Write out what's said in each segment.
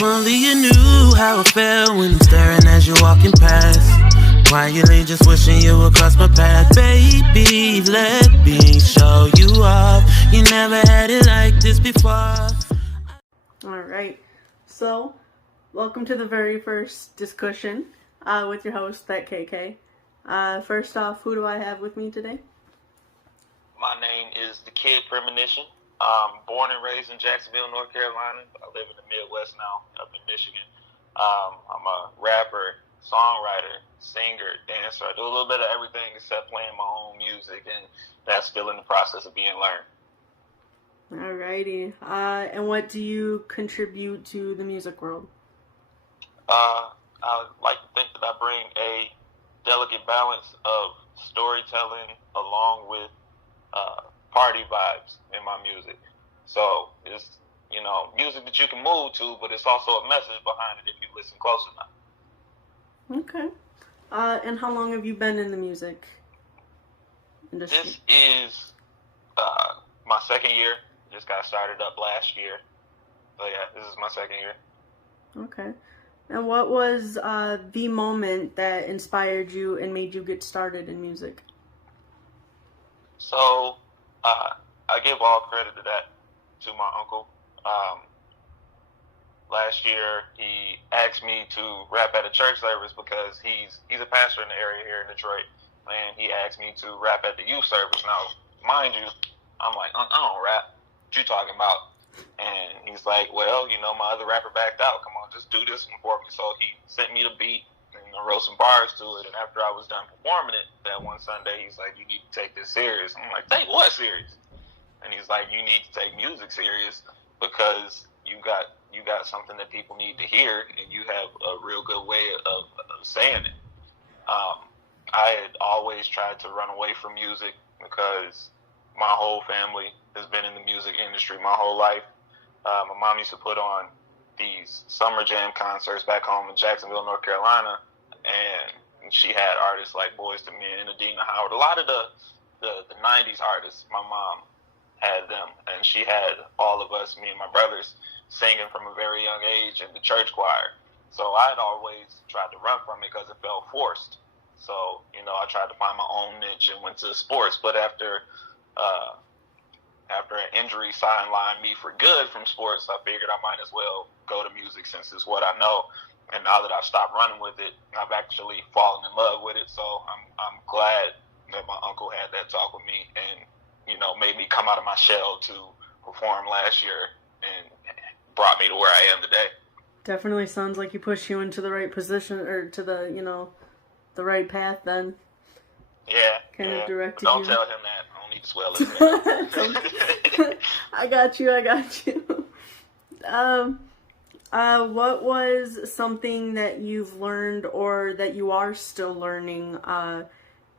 If only you knew how I felt when I'm staring as you're walking past. Quietly just wishing you would cross my path. Baby, let me show you off. You never had it like this before. Alright, so welcome to the very first disKUSHion with your host, that KK. First off, who do I have with me today? My name is the Kid Premonition. I'm born and raised in Jacksonville, North Carolina. I live in the Midwest now, up in Michigan. I'm a rapper, songwriter, singer, dancer. I do a little bit of everything except playing my own music, and that's still in the process of being learned. Alrighty. And what do you contribute to the music world? I like to think that I bring a delicate balance of storytelling along with party vibes in my music. So it's, music that you can move to, but it's also a message behind it if you listen close enough. Okay. And how long have you been in the music industry? This is my second year. Just got started up last year. So yeah, this is my second year. Okay. And what was the moment that inspired you and made you get started in music? So I give all credit to that to my uncle. Last year he asked me to rap at a church service because he's a pastor in the area here in Detroit, and he asked me to rap at the youth service. Now, mind you, I'm like, I don't rap. What you talking about? And he's like, well, my other rapper backed out. Come on, just do this one for me. So he sent me the beat, and I wrote some bars to it. And after I was done performing it that one Sunday, he's like, you need to take this serious. I'm like, take what serious? And he's like, you need to take music serious because you got something that people need to hear, and you have a real good way of saying it. I had always tried to run away from music because my whole family has been in the music industry my whole life. My mom used to put on these summer jam concerts back home in Jacksonville, North Carolina, and she had artists like Boyz II Men, Adina Howard, a lot of the 90s artists. My mom had them, and she had all of us, me and my brothers, singing from a very young age in the church choir. So I'd always tried to run from it because it felt forced. So, I tried to find my own niche and went to sports. But after an injury sidelined me for good from sports, I figured I might as well go to music since it's what I know. And now that I've stopped running with it, I've actually fallen in love with it. So I'm glad that my uncle had that talk with me and, made me come out of my shell to perform last year and brought me to where I am today. Definitely sounds like he pushed you into the right position, or to the, the right path then. Yeah. Kind of directed Don't you. Tell him that. I don't need to swell his name. I got you. What was something that you've learned or that you are still learning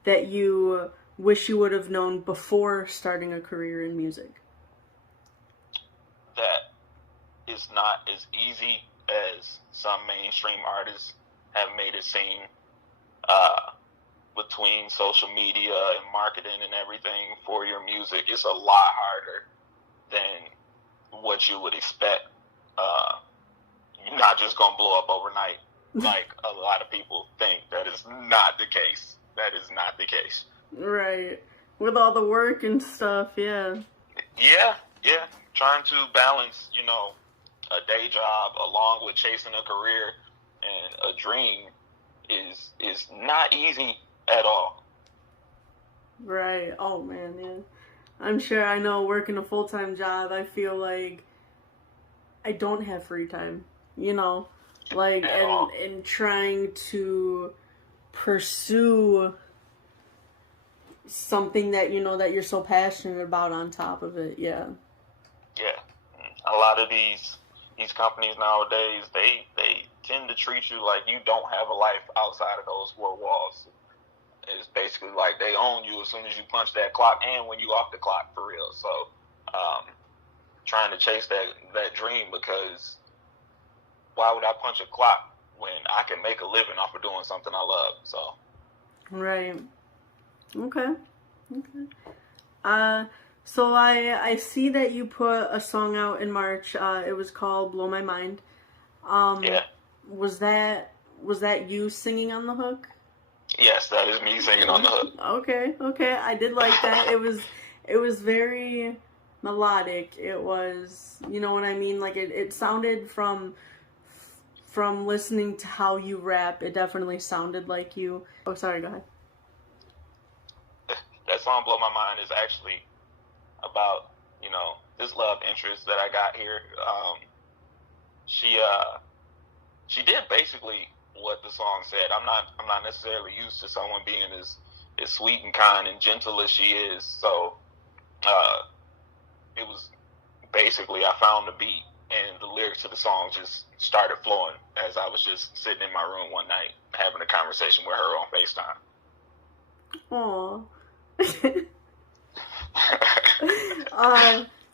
that you wish you would have known before starting a career in music? That it's not as easy as some mainstream artists have made it seem. Between social media and marketing and everything for your music, it's a lot harder than what you would expect. You're not just gonna blow up overnight like a lot of people think. That is not the case. That is not the case. Right. With all the work and stuff, yeah. Yeah. Trying to balance, a day job along with chasing a career and a dream is not easy at all. Right. Oh man, yeah. I'm sure. I know, working a full-time job, I feel like I don't have free time, and trying to pursue something that that you're so passionate about on top of it. Yeah. A lot of these companies nowadays, they tend to treat you like you don't have a life outside of those four walls. It's basically like they own you as soon as you punch that clock and when you off the clock, for real. So trying to chase that dream, because why would I punch a clock when I can make a living off of doing something I love? So right. Okay. So I see that you put a song out in March. It was called Blow My Mind. Yeah. Was that you singing on the hook? Yes, that is me singing on the hook. Okay. I did like that. It was very melodic. It was, you know what I mean? Like it sounded from listening to how you rap, it definitely sounded like you. Oh, sorry, go ahead. That song "Blow My Mind" is actually about, this love interest that I got here. She did basically what the song said. I'm not necessarily used to someone being as sweet and kind and gentle as she is. So it was basically, I found the beat and the lyrics to the song just started flowing as I was just sitting in my room one night having a conversation with her on FaceTime. Aww.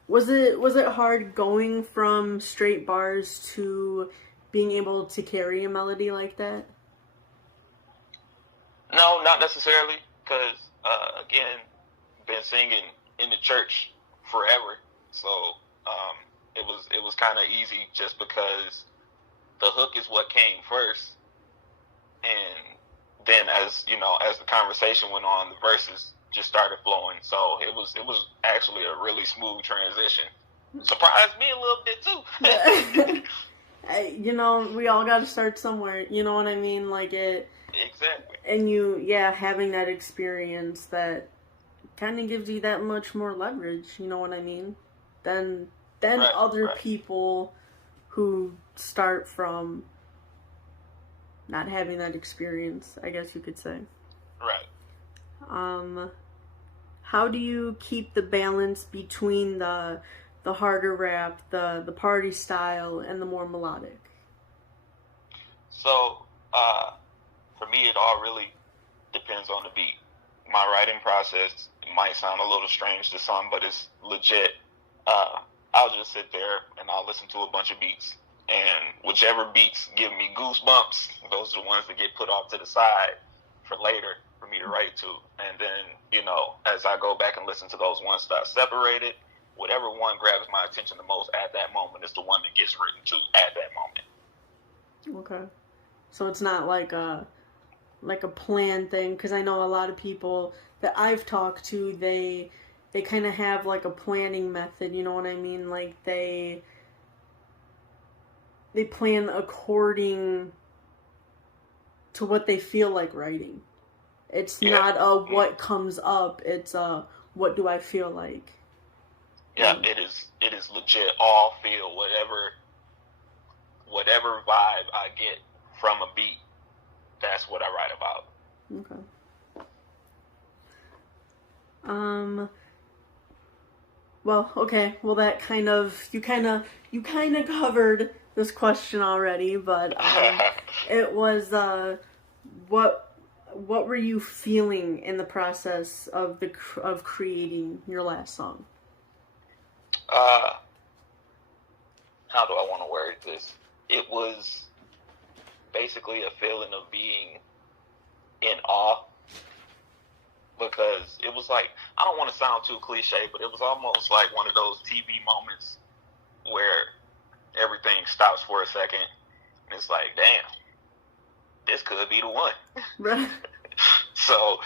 Was it hard going from straight bars to being able to carry a melody like that? No, not necessarily, because again, been singing in the church forever, so it was kind of easy just because the hook is what came first, and then as the conversation went on, the verses just started flowing. So it was actually a really smooth transition. Surprised me a little bit too. We all got to start somewhere. You know what I mean? Like it. Exactly. And having that experience that kind of gives you that much more leverage. You know what I mean? Than other people who start from not having that experience, I guess you could say. Right. How do you keep the balance between the harder rap, the party style, and the more melodic? So, for me, it all really depends on the beat. My writing process might sound a little strange to some, but it's legit. I'll just sit there and I'll listen to a bunch of beats, and whichever beats give me goosebumps, those are the ones that get put off to the side for later for me to write to. And then, as I go back and listen to those ones that I separated, whatever one grabs my attention the most at that moment is the one that gets written to at that moment. Okay. So it's not like a planned thing, because I know a lot of people that I've talked to, they kind of have like a planning method, you know what I mean? Like they plan according to what they feel like writing. It's not what comes up, it's what do I feel like. Yeah, it is legit all feel, whatever vibe I get from a beat, that's what I write about. Okay. Well, that kind of you kind of covered this question already, but it was what were you feeling in the process of creating your last song? How do I want to word this? It was basically a feeling of being in awe, because it was like, I don't want to sound too cliche, but it was almost like one of those TV moments where everything stops for a second and it's like, damn, this could be the one. Right. So,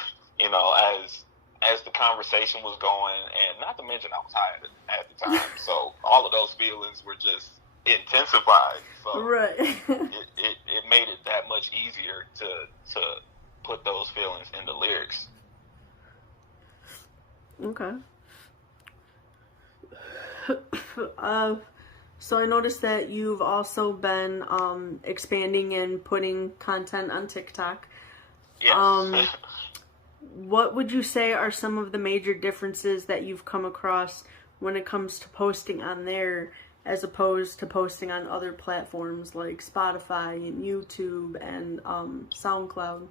as the conversation was going, and not to mention I was high at the time, so all of those feelings were just intensified. So right. it made it that much easier to put those feelings in the lyrics. Okay. So I noticed that you've also been expanding and putting content on TikTok. Yes. What would you say are some of the major differences that you've come across when it comes to posting on there as opposed to posting on other platforms like Spotify and YouTube and SoundCloud?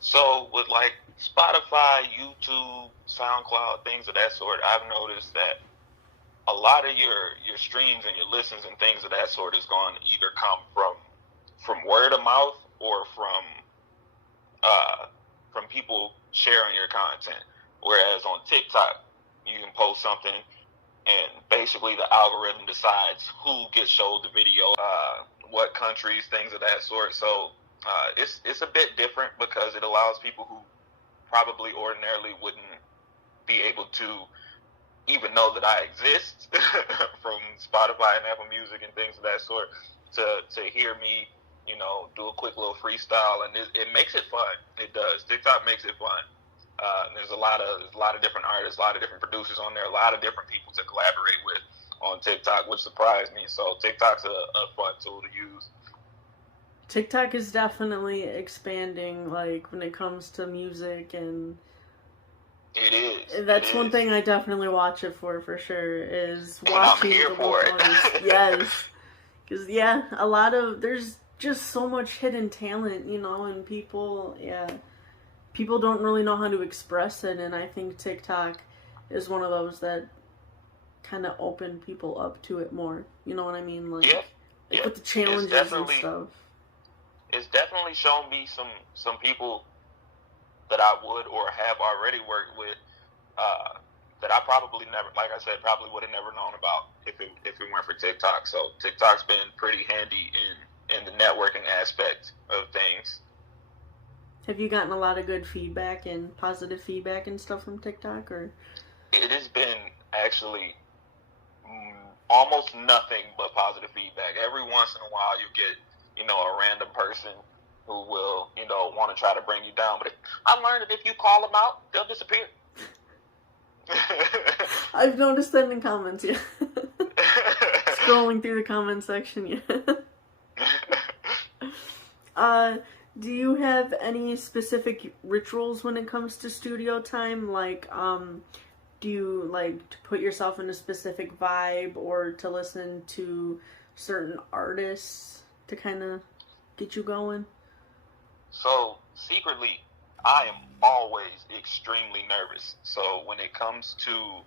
So with like Spotify, YouTube, SoundCloud, things of that sort, I've noticed that a lot of your streams and your listens and things of that sort is going to either come from word of mouth or from people sharing your content. Whereas on TikTok, you can post something and basically the algorithm decides who gets showed the video, what countries, things of that sort. So it's a bit different because it allows people who probably ordinarily wouldn't be able to even know that I exist from Spotify and Apple Music and things of that sort to hear me, do a quick little freestyle, and it makes it fun. It does. TikTok makes it fun. There's a lot of different artists, a lot of different producers on there, a lot of different people to collaborate with on TikTok, which surprised me. So TikTok's a fun tool to use. TikTok is definitely expanding, like, when it comes to music, and it is. That's one thing I definitely watch it for sure, is and watching I'm here the for it. Yes. Because, there's just so much hidden talent, and people don't really know how to express it, and I think TikTok is one of those that kind of open people up to it more. You know what I mean? Like with the challenges and stuff. It's definitely shown me some people that I would or have already worked with that I probably never, like I said, probably would have never known about if it weren't for TikTok. So TikTok's been pretty handy in the networking aspect of things. Have you gotten a lot of good feedback and positive feedback and stuff from TikTok, or? It has been actually almost nothing but positive feedback. Every once in a while you get, a random person who will, want to try to bring you down. But I learned that if you call them out, they'll disappear. I've noticed that in comments, yeah. Scrolling through the comment section, yeah. Do you have any specific rituals when it comes to studio time? Like, do you like to put yourself in a specific vibe or to listen to certain artists to kind of get you going? So, secretly, I am always extremely nervous. So, when it comes to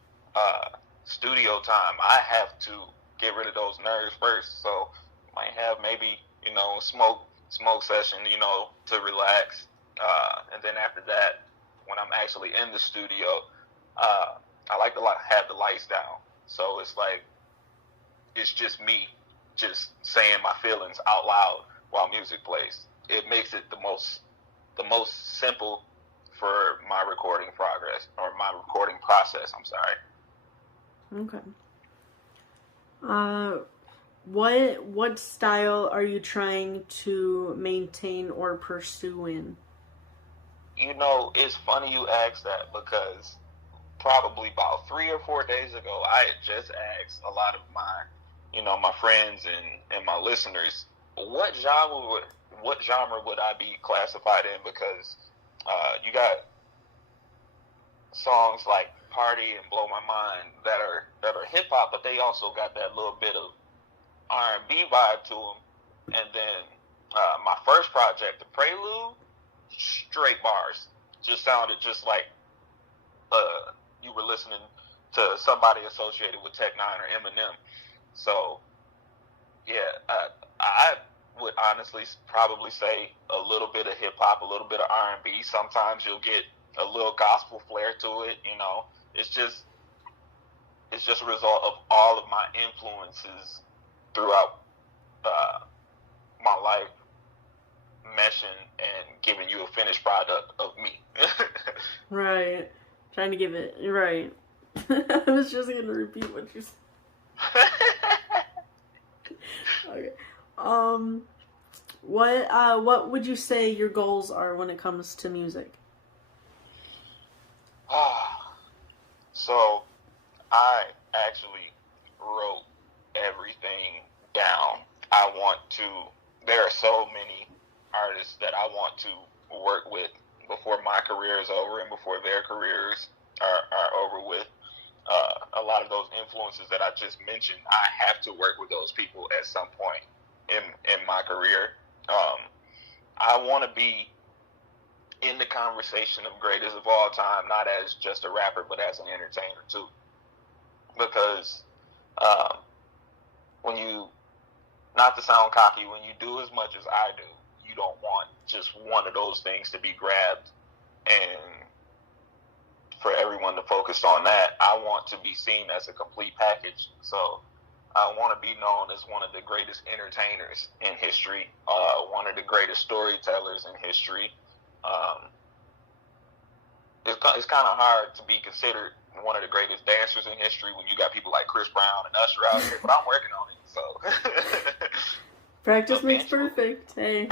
studio time, I have to get rid of those nerves first. So, might have maybe, smoke session, to relax. And then after that, when I'm actually in the studio, I like to have the lights down. So it's like, it's just me just saying my feelings out loud while music plays. It makes it the most simple for my recording progress, or my recording process, I'm sorry. Okay. What style are you trying to maintain or pursue in? It's funny you ask that, because probably about 3 or 4 days ago, I had just asked a lot of my, my friends and my listeners, what genre would I be classified in? Because you got songs like Party and Blow My Mind that are hip hop, but they also got that little bit of R&B vibe to them. And then my first project, The Prelude, straight bars. Just sounded just like you were listening to somebody associated with Tech Nine or Eminem. So, I would honestly probably say a little bit of hip-hop, a little bit of R&B. Sometimes you'll get a little gospel flair to it, It's just a result of all of my influences throughout my life meshing and giving you a finished product of me. Right. Trying to give it, right. I was just going to repeat what you said. Okay. What would you say your goals are when it comes to music? So, I actually wrote everything down. There are so many artists that I want to work with before my career is over and before their careers are over with. A lot of those influences that I just mentioned, I have to work with those people at some point in my career. I want to be in the conversation of greatest of all time, not as just a rapper, but as an entertainer too. Because when you, not to sound cocky, when you do as much as I do, you don't want just one of those things to be grabbed and for everyone to focus on that. I want to be seen as a complete package. So I want to be known as one of the greatest entertainers in history, one of the greatest storytellers in history. It's kind of hard to be considered one of the greatest dancers in history when you got people like Chris Brown and Usher out here, but I'm working on it, so. Practice makes perfect, hey.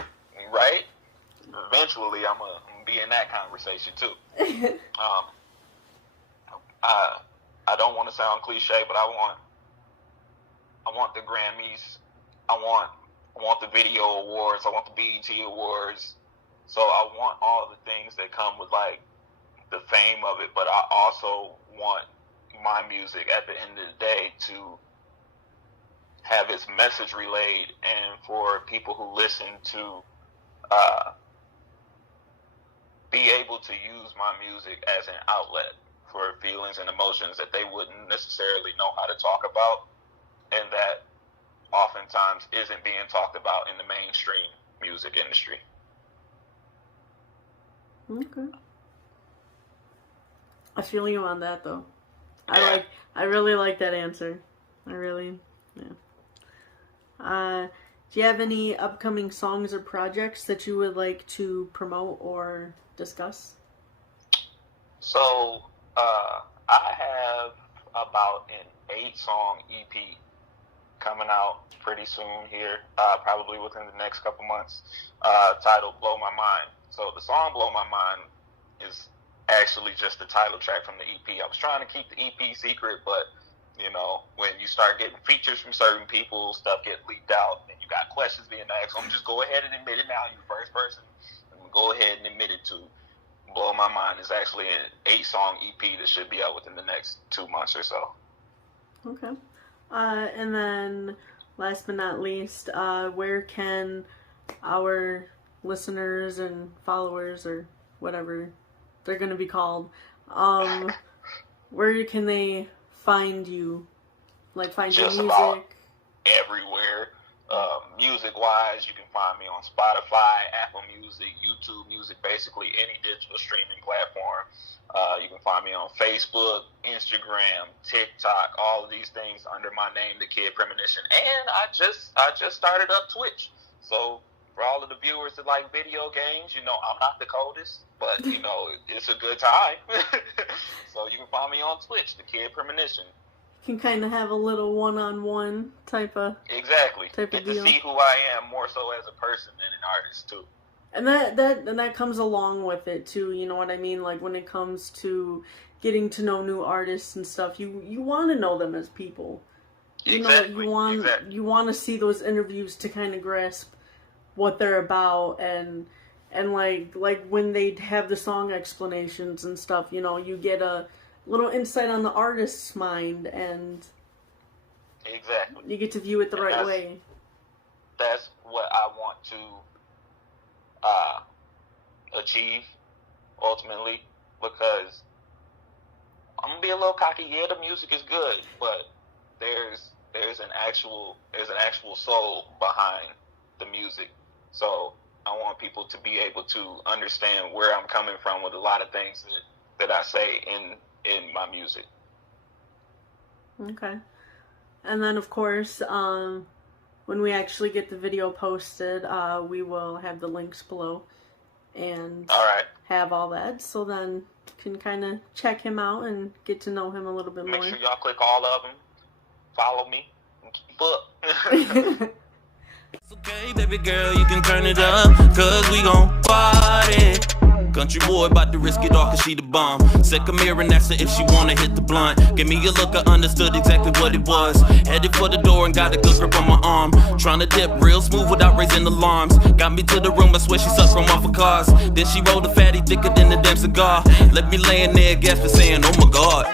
Right? Eventually, I'm gonna be in that conversation, too. I don't want to sound cliche, but I want the Grammys, I want the video awards, I want the BET awards, so I want all the things that come with, like, the fame of it, but I also want my music at the end of the day to have its message relayed, and for people who listen to be able to use my music as an outlet for feelings and emotions that they wouldn't necessarily know how to talk about, and that oftentimes isn't being talked about in the mainstream music industry. Okay. I feel you on that, though. Yeah. I really like that answer. I really, yeah. Do you have any upcoming songs or projects that you would like to promote or discuss? So, I have about an 8-song EP coming out pretty soon here, probably within the next couple months, titled Blow My Mind. So the song Blow My Mind is actually just the title track from the EP. I was trying to keep the EP secret, but, you know, when you start getting features from certain people, stuff gets leaked out, and you got questions being asked, so I'm just go ahead and admit it now. You're the first person. Go ahead and admit it to Blow My Mind is actually an 8-song EP that should be out within the next 2 months or so. Okay. And then, last but not least, where can our listeners and followers, or whatever they're going to be called, where can they find you? Like, find your music? About everywhere. Music-wise, you can find me on Spotify, Apple Music, YouTube Music, basically any digital streaming platform. You can find me on Facebook, Instagram, TikTok, all of these things under my name, The Kid Premonition. And I just started up Twitch. So for all of the viewers that like video games, you know, I'm not the coldest, but, you know, it's a good time. So you can find me on Twitch, The Kid Premonition. Can kind of have a little one-on-one type of Get deal. To see who I am more so as a person than an artist too. And that comes along with it too, you know what I mean? Like, when it comes to getting to know new artists and stuff, you want to know them as people. Exactly. You want to see those interviews to kind of grasp what they're about, and like when they have the song explanations and stuff, you know, you get a little insight on the artist's mind, and exactly, you get to view it the right way. That's what I want to achieve ultimately, because I'm gonna be a little cocky. Yeah, the music is good, but there's an actual soul behind the music. So I want people to be able to understand where I'm coming from with a lot of things that I say in my music. Okay. And then, of course, when we actually get the video posted, we will have the links below and have all that, so then you can kind of check him out and get to know him a little bit more. Make sure y'all click all of them, follow me, and keep up. It's okay, baby girl, you can turn it up, cause we gon' party. Country boy about to risk it all cause she the bomb. Said come here and asked her if she wanna hit the blunt. Give me a look, I understood exactly what it was. Headed for the door and got a good grip on my arm. Trying to dip real smooth without raising alarms. Got me to the room, I swear she sucked from off of cars. Then she rolled a fatty thicker than a damn cigar. Let me lay in there, gasping saying, oh my God.